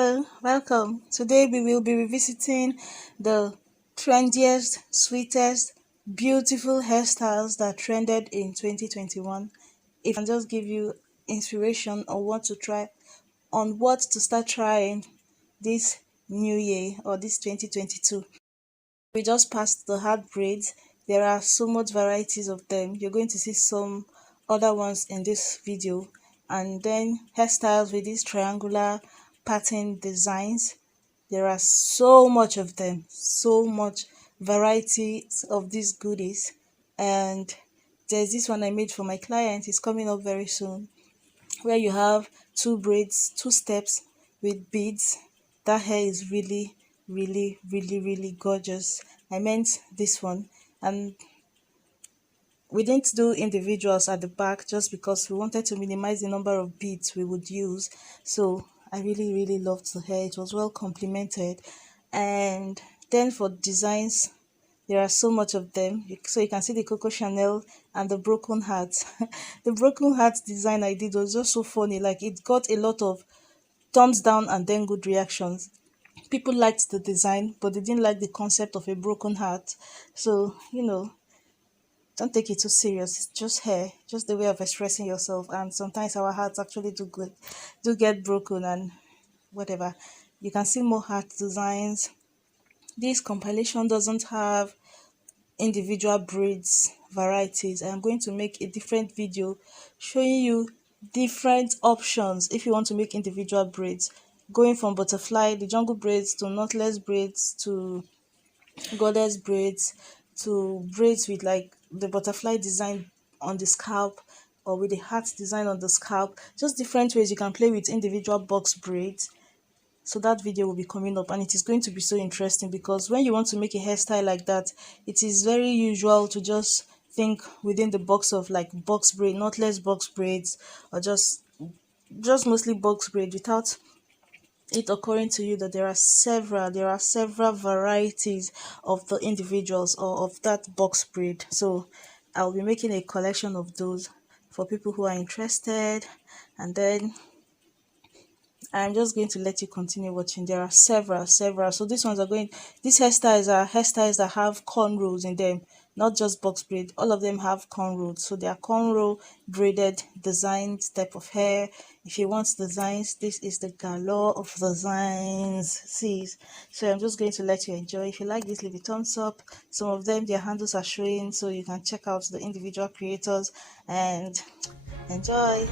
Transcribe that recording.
Hello, welcome. Today we will be revisiting the trendiest, sweetest, beautiful hairstyles that trended in 2021. If I can just give you inspiration on what to try, on what to start trying this new year or this 2022. We just passed the hard braids. There are so much varieties of them. You're going to see some other ones in this video. And then hairstyles with these triangular pattern designs. There are so much of them, so much varieties of these goodies. And there's this one I made for my client. It's coming up very soon, where you have two braids, two steps with beads. That hair is really, really, really, really gorgeous. I meant this one. And we didn't do individuals at the back just because we wanted to minimize the number of beads we would use. So I really, really loved the hair. It was well complemented. And then for designs, there are so much of them. So you can see the Coco Chanel and the broken heart. The broken heart design I did was just so funny. Like, it got a lot of thumbs down and then good reactions. People liked the design, but they didn't like the concept of a broken heart. So, don't take it too serious. It's just hair, just the way of expressing yourself. And sometimes our hearts actually do get broken and whatever. You can see more heart designs. This compilation doesn't have individual braids varieties. I am going to make a different video showing you different options if you want to make individual braids, going from butterfly, the jungle braids, to knotless braids, to goddess braids, to braids with like the butterfly design on the scalp, or with the heart design on the scalp. Just different ways you can play with individual box braids. So that video will be coming up, and it is going to be so interesting because when you want to make a hairstyle like that, it is very usual to just think within the box of like box braid, knotless box braids, or just mostly box braid, without it occurring to you that there are several varieties of the individuals or of that box braid. So I'll be making a collection of those for people who are interested. And then I'm just going to let you continue watching. There are several. So these hairstyles that have cornrows in them, not just box braid. All of them have cornrows. So they are cornrow braided designed type of hair. If you want designs, this is the galore of designs. See, so I'm just going to let you enjoy. If you like this, leave a thumbs up. Some of them, their handles are showing, so you can check out the individual creators and enjoy.